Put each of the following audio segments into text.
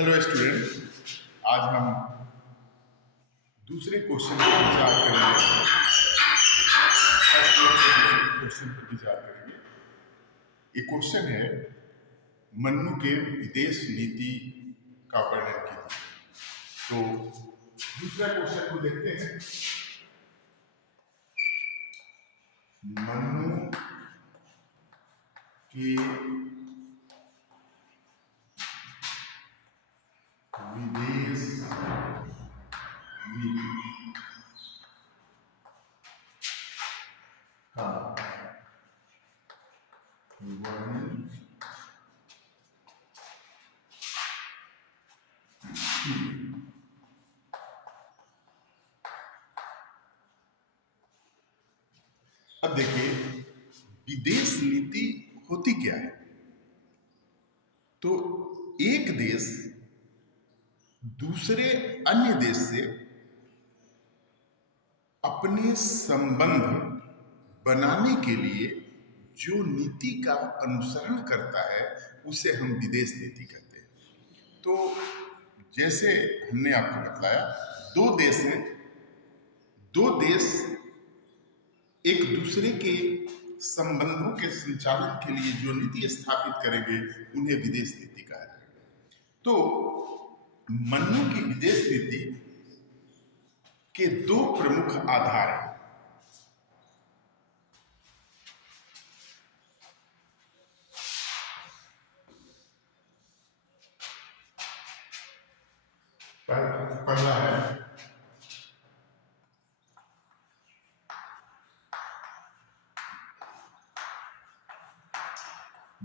Hello student, आज हम दूसरे क्वेश्चन पर विचार करेंगे। क्वेश्चन पर विचार करेंगे। ये क्वेश्चन है, मन्नू के विदेश नीति का वर्णन कीजिए। तो दूसरा क्वेश्चन को देखते हैं। मन्नू की विदेश नीति का वर्णन अब देखिए, विदेश नीति होती क्या है। तो एक देश दूसरे अन्य देश से अपने संबंध बनाने के लिए जो नीति का अनुसरण करता है उसे हम विदेश नीति कहते हैं। तो जैसे हमने आपको बतलाया, दो देश हैं, दो देश एक दूसरे के संबंधों के संचालन के लिए जो नीति स्थापित करेंगे उन्हें विदेश नीति कहा जाएगा। तो मन्नू की विदेश नीति के दो प्रमुख आधार हैं। पहला है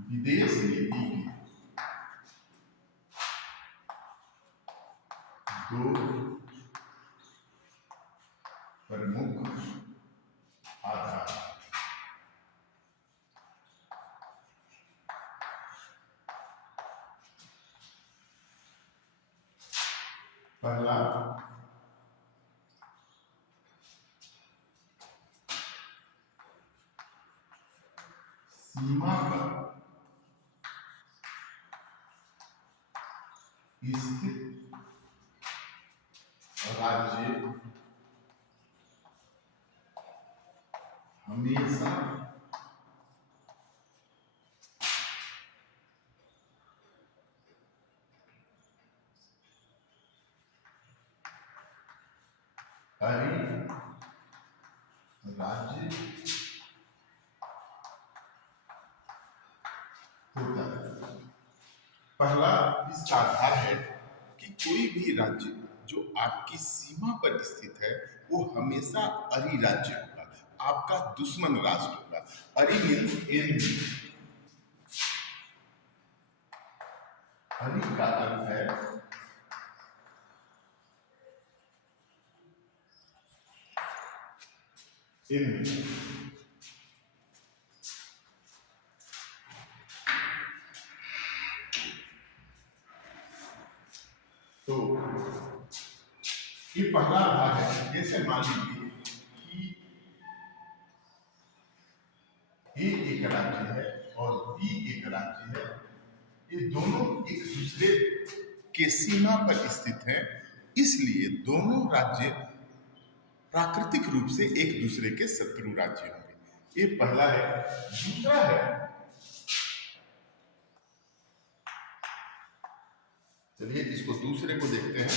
विदेश नीति की दो प्रमुख आधार। पहला सीमा पर स्थित राज्य हमेशा राज्य होता है। पहला इसका आधार है कि कोई भी राज्य जो आपकी सीमा पर स्थित है वो हमेशा अरि राज्य होगा, आपका दुश्मन राष्ट्र होगा। अरि मीन्स एनिमी। अरि का अर्थ है एनिमी। तो ये पहला भाग है। जैसे मान लीजिए कि ए एक राज्य है और बी एक राज्य है, ये दोनों एक दूसरे के सीमा पर स्थित हैं, इसलिए दोनों राज्य प्राकृतिक रूप से एक दूसरे के शत्रु राज्य होंगे। ये पहला है। दूसरा है, चलिए इसको दूसरे को देखते हैं।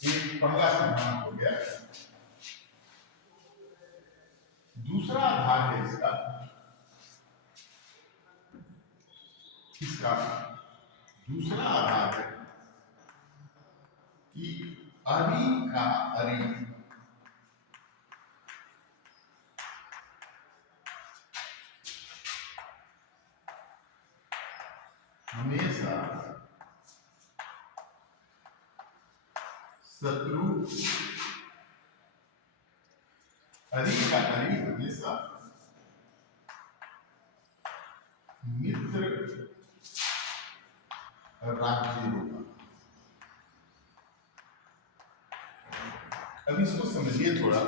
ये पहला सिद्धांत हो गया। दूसरा आधार है इसका दूसरा आधार है कि अरि का अरि हमेशा शत्रु, अरि का अरि हमेशा मित्र राज्य होगा। अब इसको समझिए थोड़ा।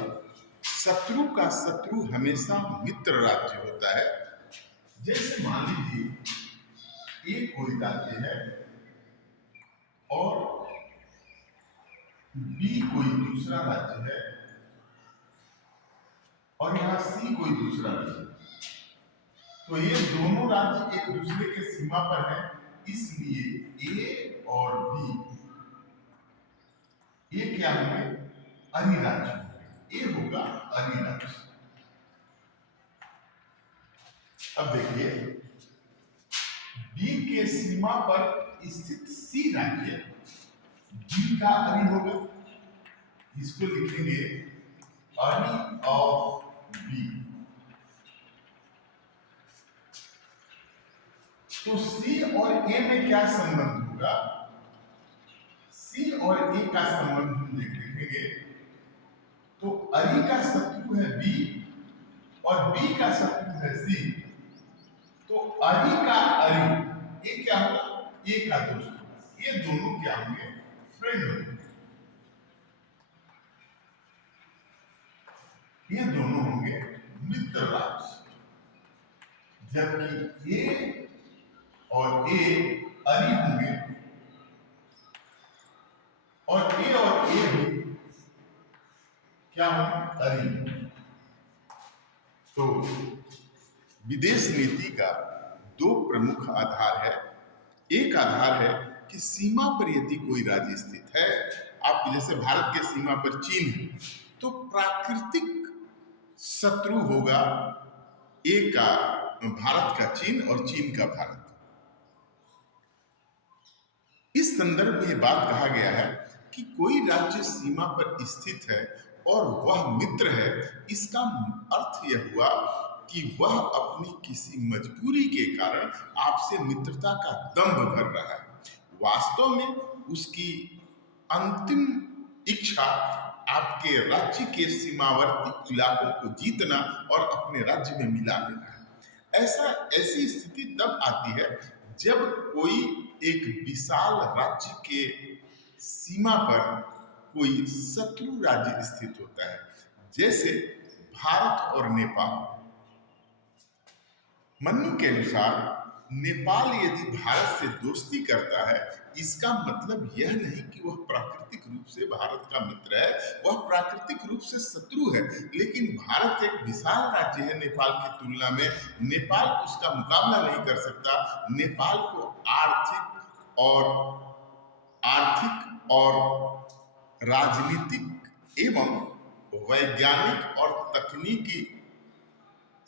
शत्रु का शत्रु हमेशा मित्र राज्य होता है। जैसे मान लीजिए एक कोई राज्य है और बी कोई दूसरा राज्य है और यहाँ सी कोई दूसरा राज्य है, तो ये दोनों राज्य एक दूसरे के सीमा पर हैं, इसलिए ए और बी ये क्या होंगे? अधिराज्य होंगे। ए होगा अधिराज्य। अब देखिए, बी के सीमा पर स्थित सी राज्य बी का अरि होगा, इसको लिखेंगे अरि ऑफ बी। तो सी और ए में क्या संबंध होगा? सी और ए का संबंध हम देखेंगे तो अरि का शत्रु है बी और बी का शत्रु है सी, तो अरि का अरि ये क्या होगा? ए का दोस्त होगा। ये दोनों क्या होंगे? फ्रेंड होंगे। ये दोनों होंगे मित्र राज्य, जबकि ए और ए अरि होंगे और ए भी क्या होंगे? अरि। तो विदेश नीति का दो प्रमुख आधार है। एक आधार है कि सीमा पर यदि कोई राज्य स्थित है, आप जैसे भारत के सीमा पर चीन है, तो प्राकृतिक शत्रु होगा ए का भारत का चीन और चीन का भारत। इस संदर्भ में बात कहा गया है कि कोई राज्य सीमा पर स्थित है और वह मित्र है, इसका अर्थ यह हुआ कि वह अपनी किसी मजबूरी के कारण आपसे मित्रता का दंभ भर रहा है। वास्तव में उसकी अंतिम इच्छा आपके राज्य के सीमावर्ती इलाकों को जीतना और अपने राज्य में मिला लेना है। ऐसी स्थिति तब आती है जब कोई एक विशाल राज्य के सीमा पर कोई शत्रु राज्य स्थित होता है, जैसे भारत और नेपाल। मनु के अनुसार नेपाल यदि भारत से दोस्ती करता है, इसका मतलब यह नहीं कि वह प्राकृतिक रूप से भारत का मित्र है, वह प्राकृतिक रूप से शत्रु है। लेकिन भारत एक विशाल राज्य है नेपाल की तुलना में, नेपाल उसका मुकाबला नहीं कर सकता। नेपाल को आर्थिक और राजनीतिक एवं वैज्ञानिक और तकनीकी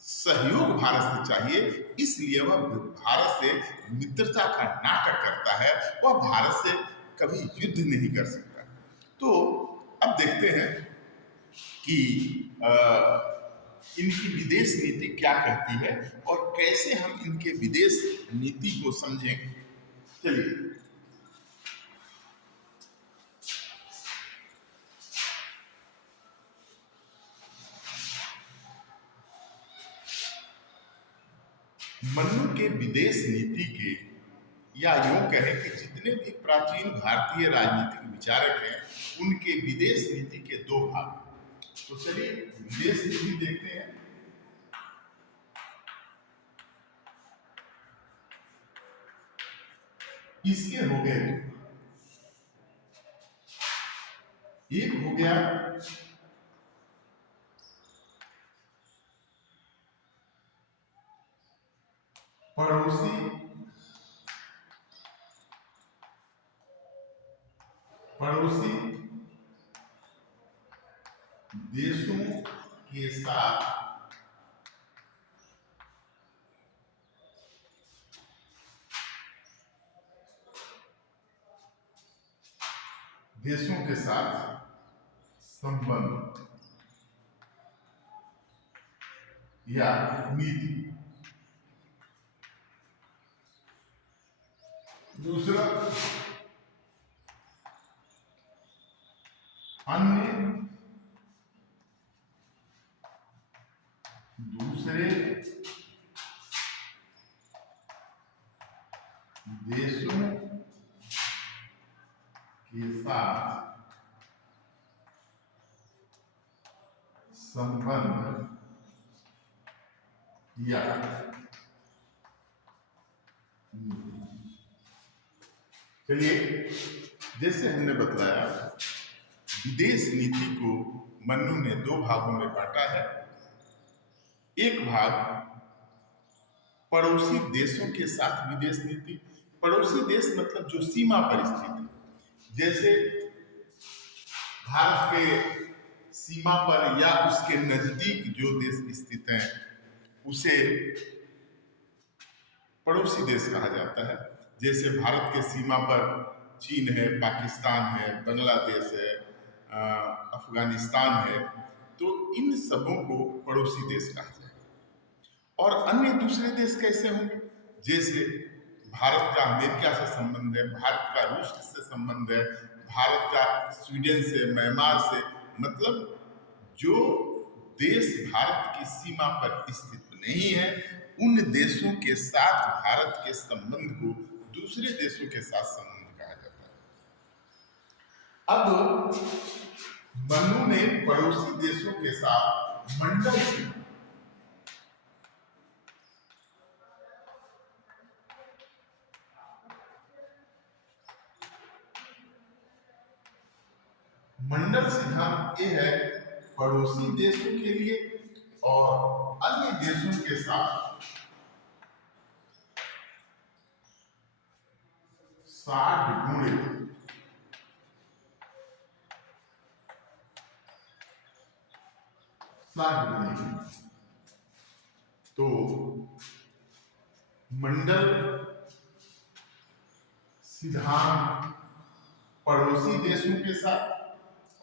सहयोग भारत से चाहिए, इसलिए वह भारत से मित्रता का नाटक करता है, वह भारत से कभी युद्ध नहीं कर सकता। तो अब देखते हैं कि इनकी विदेश नीति क्या कहती है और कैसे हम इनके विदेश नीति को समझेंगे। चलिए, मनु के विदेश नीति के, या यूं कहें कि जितने भी प्राचीन भारतीय राजनीतिक विचारक हैं, उनके विदेश नीति के दो भाग हैं। तो चलिए विदेश नीति देखते हैं। इसके हो गए, एक हो गया पड़ोसी देशों के साथ संबंध या नीति। दूसरा, दूसरे देशों के साथ संबंध या चलिए जैसे हमने बतलाया, विदेश नीति को मन्नू ने दो भागों में बांटा है। एक भाग पड़ोसी देशों के साथ विदेश नीति। पड़ोसी देश मतलब जो सीमा पर स्थित है, जैसे भारत के सीमा पर या उसके नजदीक जो देश स्थित हैं उसे पड़ोसी देश कहा जाता है। जैसे भारत के सीमा पर चीन है, पाकिस्तान है, बांग्लादेश है, अफगानिस्तान है, तो इन सबों को पड़ोसी देश कहा जाए। और अन्य दूसरे देश कैसे होंगे? जैसे भारत का अमेरिका से संबंध है, भारत का रूस से संबंध है, भारत का स्वीडन से, म्यांमार से, मतलब जो देश भारत की सीमा पर स्थित नहीं है उन देशों के साथ भारत के संबंध को दूसरे देशों के साथ संबंध कहा जाता है। अब मनु ने पड़ोसी देशों के साथ मंडल से मंडल सिद्धांत ये है पड़ोसी देशों के लिए और अन्य देशों के साथ 60 गुणे तो मंडल सिद्धांत पड़ोसी देशों के साथ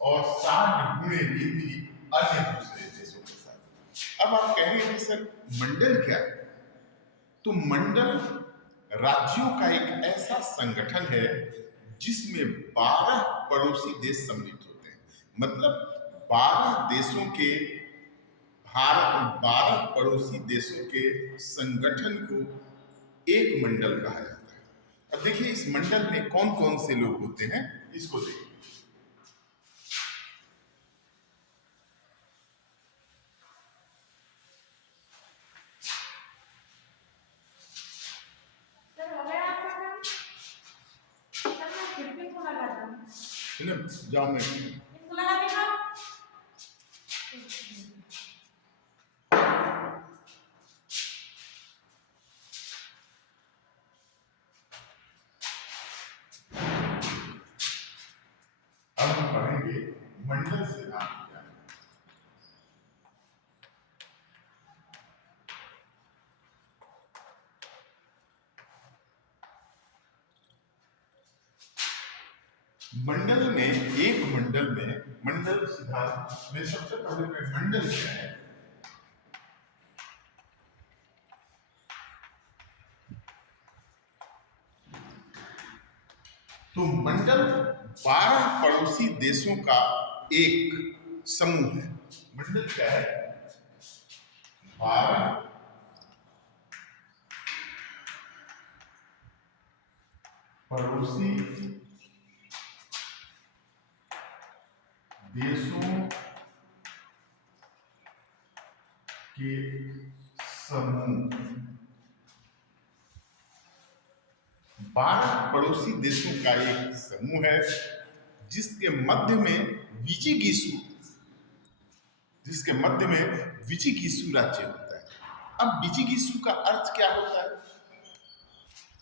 और 60 गुणे नीति अन्य दूसरे देशों के साथ। अब आप कहेंगे सर मंडल क्या है? तो मंडल राज्यों का एक ऐसा संगठन है जिसमें 12 पड़ोसी देश सम्मिलित होते हैं। मतलब 12 देशों के भारत 12 पड़ोसी देशों के संगठन को एक मंडल कहा जाता है। अब देखिए इस मंडल में कौन कौन से लोग होते हैं, इसको देखिए। जाओ मैं अब हम पढ़ेंगे मंडल सिद्धांत क्या है। मंडल में एक मंडल में मंडल सिद्धांत में सबसे पहले मंडल क्या है? तो मंडल 12 पड़ोसी देशों का एक समूह है। मंडल क्या है? 12 पड़ोसी देशों के समूह। 12 पड़ोसी देशों का एक समूह है जिसके मध्य में विजिगीसु राज्य होता है। अब विजिगीसु का अर्थ क्या होता है?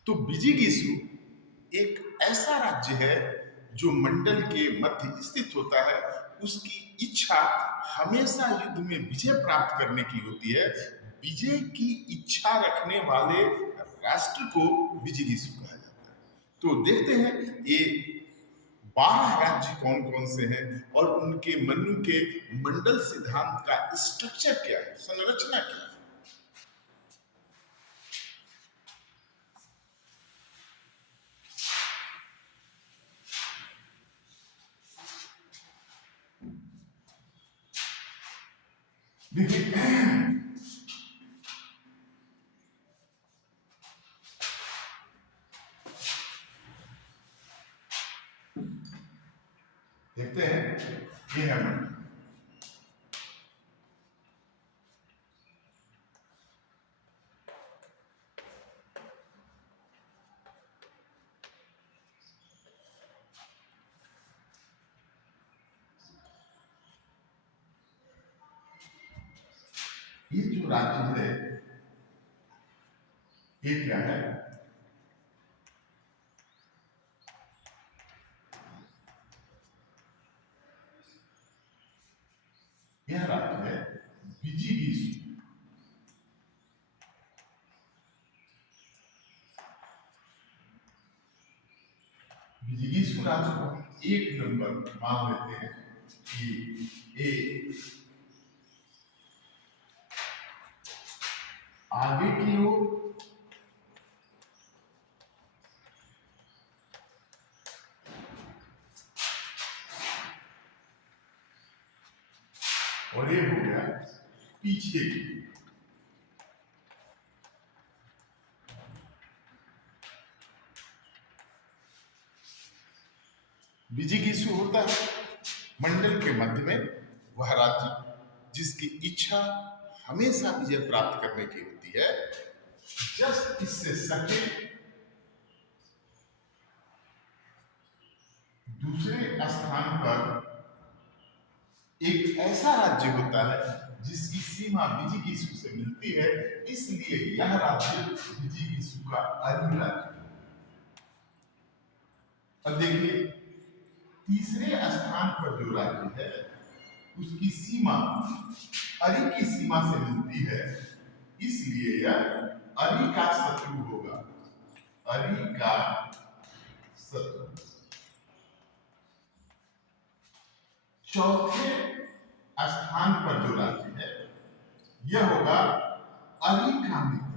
तो विजिगीसु एक ऐसा राज्य है जो मंडल के मध्य स्थित होता है। उसकी इच्छा हमेशा युद्ध में विजय प्राप्त करने की होती है। विजय की इच्छा रखने वाले राष्ट्र को विजिगीसु कहा जाता है। तो देखते हैं ये 12 राज्य कौन कौन से हैं और उनके मनु के मंडल सिद्धांत का स्ट्रक्चर क्या है, संरचना क्या है। देखते हैं ये है मंडल। ये जो राज्य है ये क्या है? यह राज्य है बिजिगिसु। बिजिगिसु राज्य को एक नंबर मान लेते हैं कि ए आगे की ओर और ये हो गया पीछे की। बिजिगिसु होता है मंडल के मध्य में वह राज्य जिसकी इच्छा हमेशा विजय प्राप्त करने की होती है। जस्ट इससे सटे दूसरे स्थान पर एक ऐसा राज्य होता है जिसकी सीमा बिजिगिसु से मिलती है, इसलिए यह राज्य बिजिगिसु का अरि राज्य। अब देखिए तीसरे स्थान पर जो राज्य है उसकी सीमा अरि की सीमा से मिलती है, इसलिए यह अरि का शत्रु होगा। अरि का शत्रु। चौथे स्थान पर जो राज्य है यह होगा अरि का मित्र।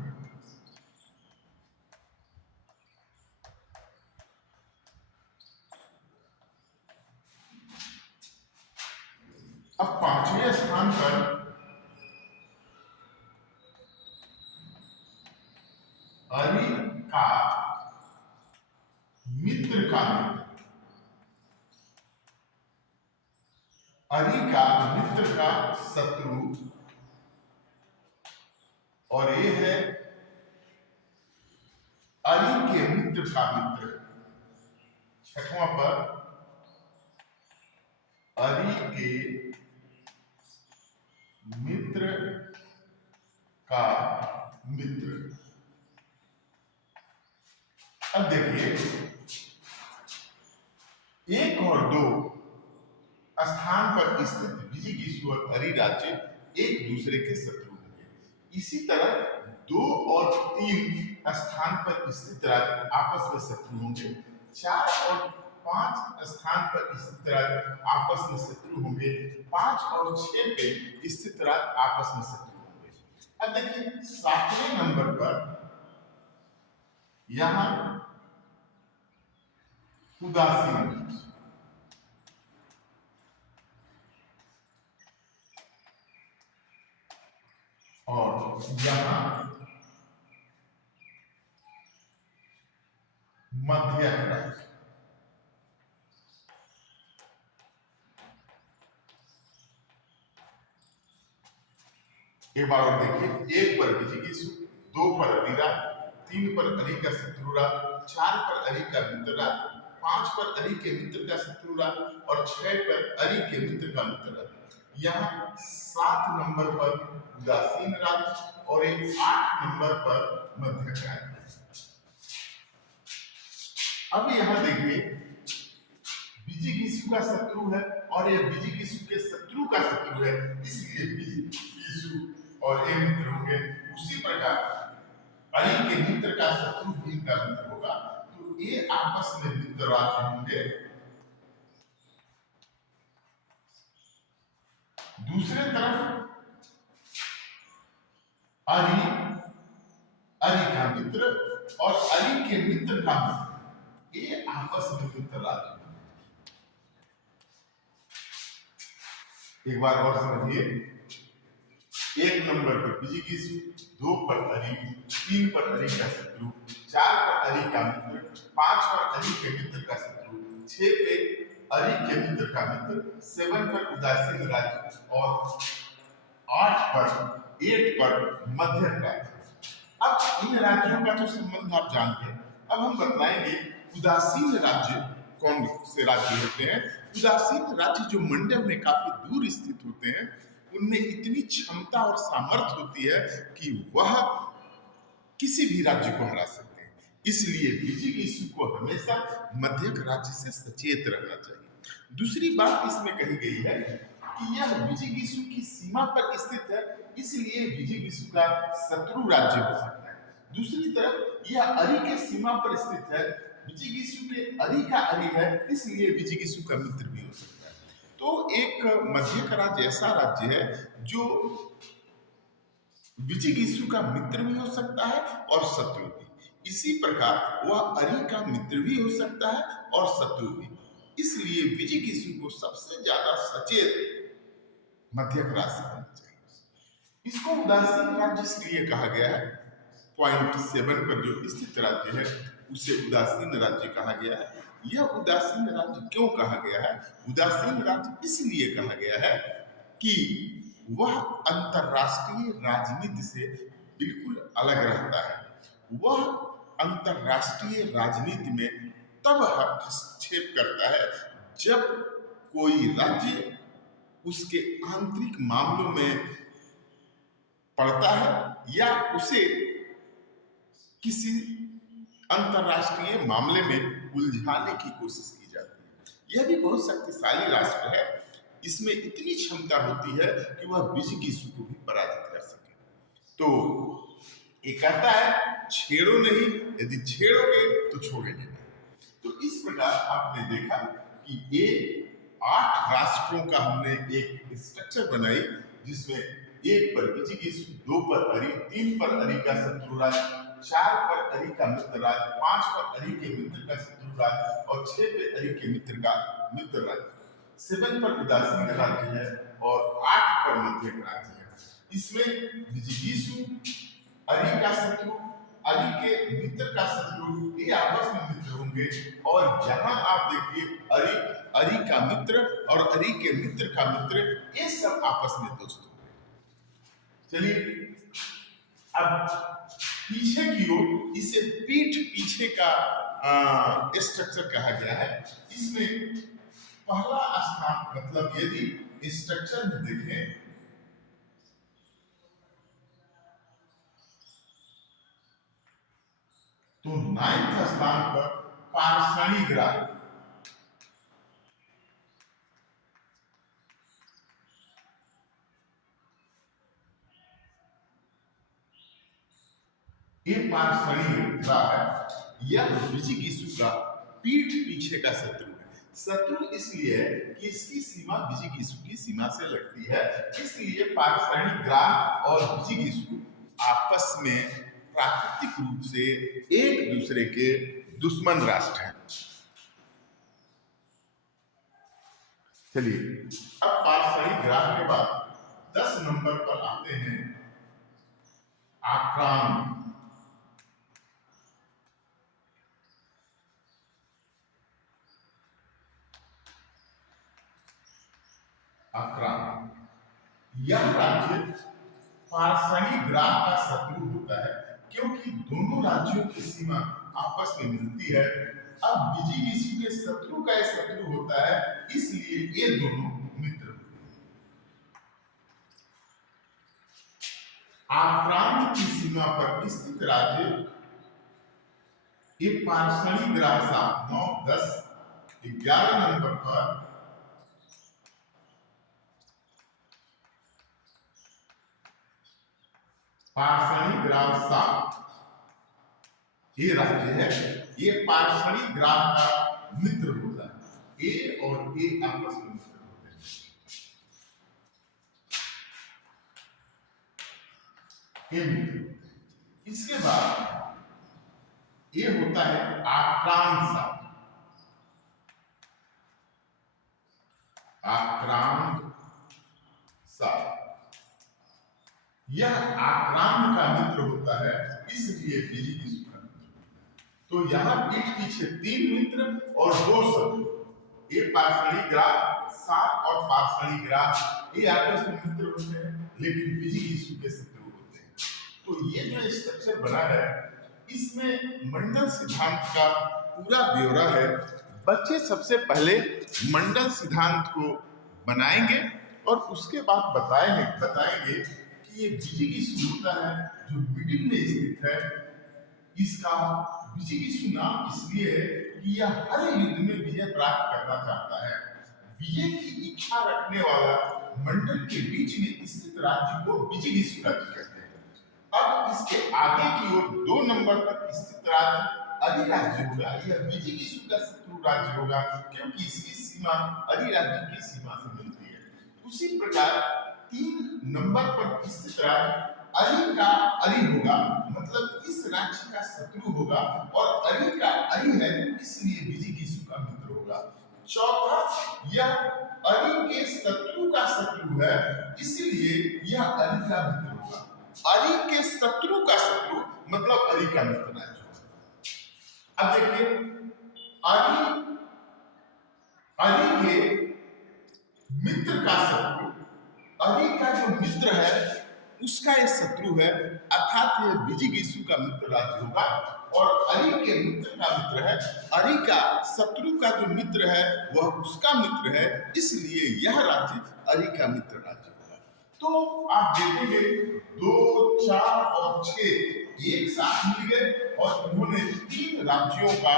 अब पांचवें स्थान पर अरि का मित्र का मित्र। अरि का मित्र का शत्रु और ये है अरि के मित्र का मित्र। छठवां पर अरि के मित्र का मित्र। अब देखिए एक और दो स्थान पर स्थित बिजिगिसु और अरि राज्य एक दूसरे के शत्रु होंगे। इसी तरह 2 और 3 स्थान पर स्थित राज्य आपस में शत्रु होंगे। 4 और 5 स्थान पर स्थित राज्य आपस में शत्रु होंगे। 5 और 6 पे स्थित राज्य आपस में शत्रु होंगे। अब देखिए 7वें नंबर पर यहां उदासीन राज्य और यहां मध्यम राज्य। एक बार और देखिए 1 पर बिजिगिसु, 2 पर अरि राज्य, 3 पर अरि का शत्रु राज्य, 4 पर अरि का मित्र राज्य, 5 पर अरि के मित्र का शत्रु राज्य और 6 पर अरि के मित्र का मित्र राज्य। यहाँ 7 नंबर पर उदासीन राज्य और एक 8 नंबर पर मध्य राज्य। अब यहाँ देखिए बिजिगिसु का शत्रु है और यह बिजिगिसु के शत्रु का शत्रु है, इसलिए बिजिगिसु और ये मित्र होंगे। उसी प्रकार अरि के मित्र का शत्रु भी इनका मित्र होगा, तो ये आपस में मित्र राज्य होंगे। दूसरे तरफ अरि का मित्र और अरि के मित्र का मित्र, ये आपस में मित्र राज्य। एक बार और समझिए 1 नंबर पर बिजिगिसु, 2 पर अरि, 3 पर अरि का शत्रु, 4 पर अरि का मित्र, 5 पर अरि के मित्र का शत्रु, 6 पे अरि के मित्र का मित्र, 7 पर उदासीन राज्य और 8 पर मध्य राज्य। अब इन राज्यों का तो संबंध आप जानते हैं। अब हम बताएंगे उदासीन राज्य कौन से राज्य होते हैं। उदासीन राज्य जो मंडल में काफी दूर स्थित होते हैं उनमें इतनी क्षमता और सामर्थ्य होती है कि वह किसी भी राज्य को हरा सकते हैं। इसलिए विजिगीषु को हमेशा मध्यक राज्य से सचेत रहना चाहिए। दूसरी बात इसमें कही गई है कि यह विजिगीषु की सीमा पर स्थित है, इसलिए विजिगीषु का शत्रु राज्य हो सकता है। दूसरी तरफ यह अरि के सीमा पर स्थित है, विजिगीषु के अरि का अरि है, इसलिए विजिगीषु का मित्र भी हो सकता है। तो एक मध्यक राज्य ऐसा राज्य है जो विजिगीषु का मित्र भी हो सकता है और शत्रु भी। इसी प्रकार वह अरि का मित्र भी हो सकता है और शत्रु भी। इसलिए विजिगीषु को सबसे ज्यादा सचेत मध्यक राज्य होना चाहिए। इसको उदासीन राज्य इसलिए कहा गया है, पॉइंट 7 पर जो स्थित राज्य है उसे उदासीन राज्य कहा गया है। यह उदासीन राज्य क्यों कहा गया है? उदासीन राज्य इसलिए कहा गया है कि वह अंतरराष्ट्रीय राजनीति से बिल्कुल अलग रहता है। वह अंतरराष्ट्रीय राजनीति में तब हस्तक्षेप करता है जब कोई राज्य उसके आंतरिक मामलों में पड़ता है या उसे किसी अंतरराष्ट्रीय मामले में उलझाने की कोशिश की जाती है। यह भी बहुत शक्तिशाली राष्ट्र है, इसमें इतनी क्षमता होती है कि वह विजिगीषु को भी पराजित कर सके। तो ये कहता है छेड़ो नहीं, यदि छेड़ोगे तो छोड़ेंगे नहीं। तो इस प्रकार आपने देखा कि ये 8 राष्ट्रों का हमने एक स्ट्रक्चर बनाई, जिसमें 1 पर विजिगीषु, 2 पर अरि, 3 पर अरि का शत्रु राज्य, 4 पर अरि का मित्र राज्य, 5 पर अरि के मित्र का शत्रु राज्य और 6 पे अरि के मित्र का मित्र राज्य, 7 पर उदासीन राज्य है और 8 पर मध्यक राज्य है। इसमें विजिगीषु, अरि का शत्रु, अरि के मित्र का शत्रु, ये आपस में मित्र होंगे। और यहाँ आप देखिए अरि का मित्र और अरि के मित्र का मित्र, ये सब आपस में दोस्त होंगे। चलिए अब पीछे की ओर, इसे पीठ पीछे का स्ट्रक्चर कहा गया है। इसमें पहला स्थान, मतलब यदि स्ट्रक्चर में देखें तो 9th स्थान पर पार्षणी ग्राह, ये पार्षणी ग्राह है। यह विजिगीषु का पीठ पीछे का शत्रु है। शत्रु इसलिए है कि इसकी सीमा विजिगीषु की सीमा से लगती है, इसलिए पार्षणी ग्राह और विजिगीषु आपस में प्राकृतिक रूप से एक दूसरे के दुश्मन राष्ट्र हैं। चलिए अब पार्षणी ग्राह के बाद 10 नंबर पर आते हैं आक्रांत। यह राज्य पार्षणी ग्राह का शत्रु होता है, क्योंकि दोनों राज्यों की सीमा आपस में मिलती है। अब विजिगीषु के शत्रु का शत्रु होता है, इसलिए ये दोनों मित्र होते हैं। आक्रांत की सीमा पर स्थित राज्य ये पार्षणी ग्राह 7, 9, 10, 11 नंबर पर पार्षणी ग्राह 7 ये राज्य है। ये पार्षणी ग्राह का मित्र होता है। ए और ए आपस में मित्र होते हैं। ये मित्र होते हैं। इसके बाद ये होता है आक्रांत। यह आक्रांत का मित्र होता है, इसलिए विजिगीषु का मित्र होता है। तो यहाँ पीठ पीछे 3 मित्र और 2 शत्रु, ये पार्षणी ग्राह 7 और पार्षणी ग्राह ये आपस में मित्र होते हैं, लेकिन विजिगीषु के शत्रु होते हैं। तो ये जो स्ट्रक्चर बना है, इसमें मंडल सिद्धांत का पूरा ब्यौरा है। बच्चे सबसे पहले मंडल सिद्धांत को बनाएंगे और उसके बाद बताएंगे कि ये विजिगीषु होता है जो मिडिल में स्थित है। इसका विजिगीषु नाम इसलिए है कि यह हर युद्ध में विजय प्राप्त करना चाहता है। विजय की इच्छा रखने वाला मंडल के बीच में स्थित राज्य को विजिगीषु राज्य कहते हैं। अब इसके आगे की ओर 2 नंबर पर स्थित राज्य अधिराज्य होगा। यह विजिगीषु का शत्रु राज्य होगा क्योंकि इसकी सीमा अधिराज्य की सीमा से मिलती है। उसी प्रकार 3 नंबर पर स्थित राज्य अरि का अरि होगा, मतलब इस राज्य का शत्रु होगा और अरि का अरि है इसलिए विजिगीषु का मित्र होगा। चौथा, यह अरि के शत्रु का शत्रु है इसलिए यह अरि का मित्र होगा। अरि के शत्रु का शत्रु मतलब अरि का मित्र राज्य। अब देखिए, अरि के मित्र का शत्रु, अरि का जो मित्र है उसका ये शत्रु है, अर्थात यह विजिगीषु का मित्र राज्य होगा। और अरि के मित्र का मित्र है, अरि का शत्रु का जो मित्र है वह उसका मित्र है, इसलिए यह राज्य अरि का मित्र राज्य होगा। तो आप देखेंगे 2, 4 और 6 एक साथ मिल गए और उन्होंने 3 राज्यों का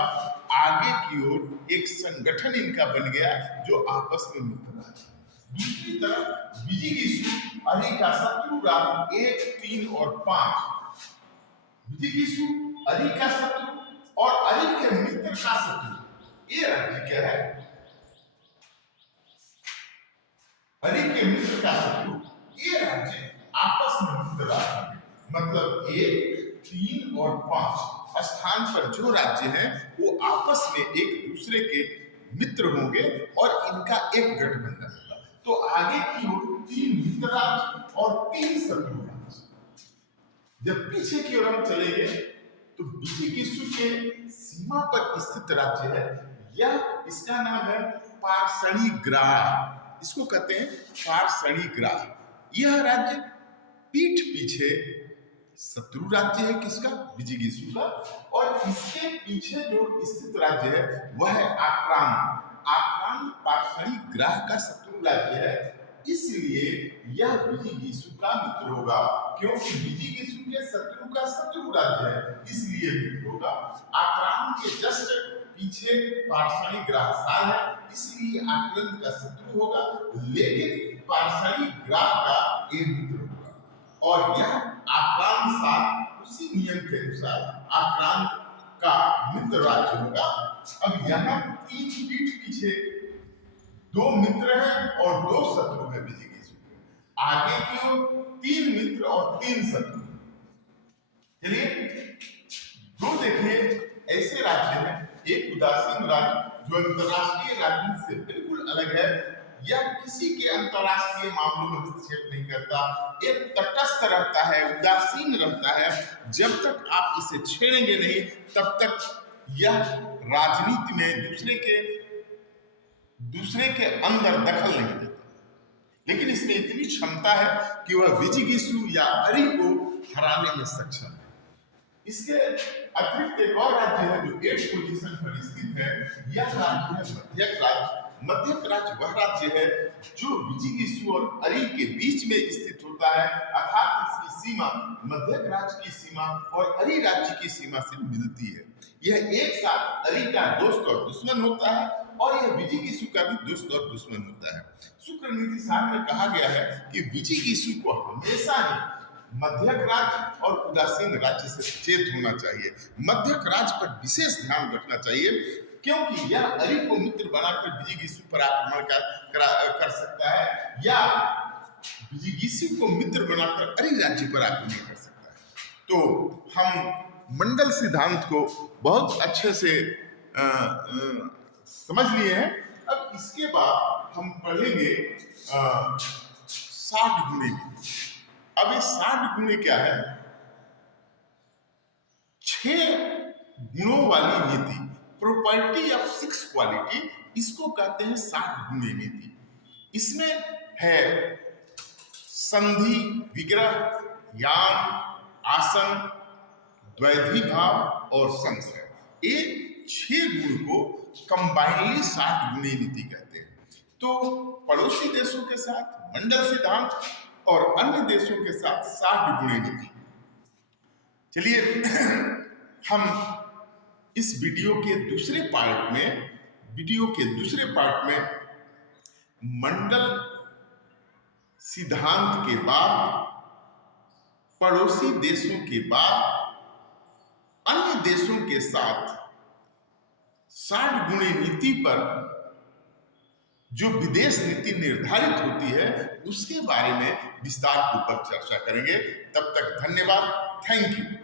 आगे की ओर एक संगठन इनका बन गया जो आपस में मित्र राज्य। दूसरी तरफ विजिगीषु अरि का शत्रु राज्य 1, 3 और 5। विजिगीषु अरि का शत्रु और अरि के मित्र का शत्रु, ये राज्य क्या है? अरि के मित्र का शत्रु, ये राज्य आपस में मित्र राज्य, मतलब 1, 3 और 5 स्थान पर जो राज्य हैं वो आपस में एक दूसरे के मित्र होंगे और इनका एक गठबंधन होगा। तो आगे की ओर 3 मित्र राज्य और 3 शत्रु राज्य। जब पीछे की ओर हम चलेंगे तो विजिगीषु के सीमा पर स्थित राज्य है, यह इसका नाम है पार्षणिग्राह। इसको कहते हैं पार्षणिग्राह। यह राज्य पीठ पीछे शत्रु राज्य है किसका? विजिगीषु का। और इसके पीछे जो स्थित राज्य है वह है आक्रांत। आक्रांत पार्षणिग्राह का शत्रु राज्य है, इसलिए यह विजिगीषु का मित्र होगा। क्योंकि विजिगीषु के शत्रु का शत्रु राज्य है इसलिए मित्र होगा। आक्रांत के जस्ट पीछे पार्षणिग्राह साल है इसलिए आक्रांत का शत्रु होगा, लेकिन पार्षणिग्राह का एक मित्र होगा। और यह आक्रांत साल उसी नियम के अनुसार आक्रांत का मित्र राज्य होगा। अब यहाँ 3 पीठ पीछे 2 मित्र हैं और 2 शत्रु हैं विजिगीषु के। आगे की ओर 3 मित्र और 3 शत्रु। चलिए 2 देखिए ऐसे राज्य हैं, एक उदासीन राज्य जो अंतरराष्ट्रीय राजनीति से बिल्कुल अलग है, यह किसी के अंतरराष्ट्रीय मामलों में हस्तक्षेप नहीं करता, एक तटस्थ रहता है, उदासीन रहता है। जब तक आप इसे छेड़ेंगे नहीं तब तक यह राजनीति में दूसरे के अंदर दखल नहीं देता। लेकिन इसमें इतनी क्षमता है कि वह विजिगीषु या अरि को हराने में सक्षम है। इसके अतिरिक्त एक और राज्य है जो 8th पोजीशन पर स्थित है, यह राज्य है मध्यक राज्य। मध्यक राज्य वह राज्य है जो विजिगीषु और अरि के बीच में स्थित होता है, अर्थात इसकी सीमा मध्यक राज्य की सीमा और अरि राज्य की सीमा से मिलती है। यह एक साथ अरि का दोस्त और दुश्मन होता है और यह विजिगीषु का भी दोस्त और दुश्मन होता है। शुक्र नीति सार में कहा गया है कि विजिगीषु को हमेशा ही मध्यक राज्य और उदासीन राज्य से सचेत होना चाहिए। मध्यक राज्य पर विशेष ध्यान रखना चाहिए क्योंकि यह अरि को मित्र बनाकर विजिगीषु पर आक्रमण कर सकता है या विजिगीषु को मित्र बनाकर अरि राज्य पर आक्रमण कर सकता है। तो हम मंडल सिद्धांत को बहुत अच्छे से समझ लिए हैं। अब इसके बाद हम पढ़ेंगे 60 गुणे। अब ये 60 गुणे क्या है? 6 गुणों वाली नीति, प्रॉपर्टी ऑफ 6 क्वालिटी, इसको कहते हैं 60 गुणे नीति। इसमें है संधि, विग्रह, यान, आसन, द्वैधी भाव और संशय। ये 6 गुण को कंबाइनली 60 गुणे नीति कहते हैं। तो पड़ोसी देशों के साथ मंडल सिद्धांत और अन्य देशों के साथ 60 गुणे नीति। चलिए हम इस वीडियो के दूसरे पार्ट में मंडल सिद्धांत के बाद, पड़ोसी देशों के बाद अन्य देशों के साथ 60 गुणे नीति पर जो विदेश नीति निर्धारित होती है उसके बारे में विस्तार पूर्वक चर्चा करेंगे। तब तक धन्यवाद। Thank you.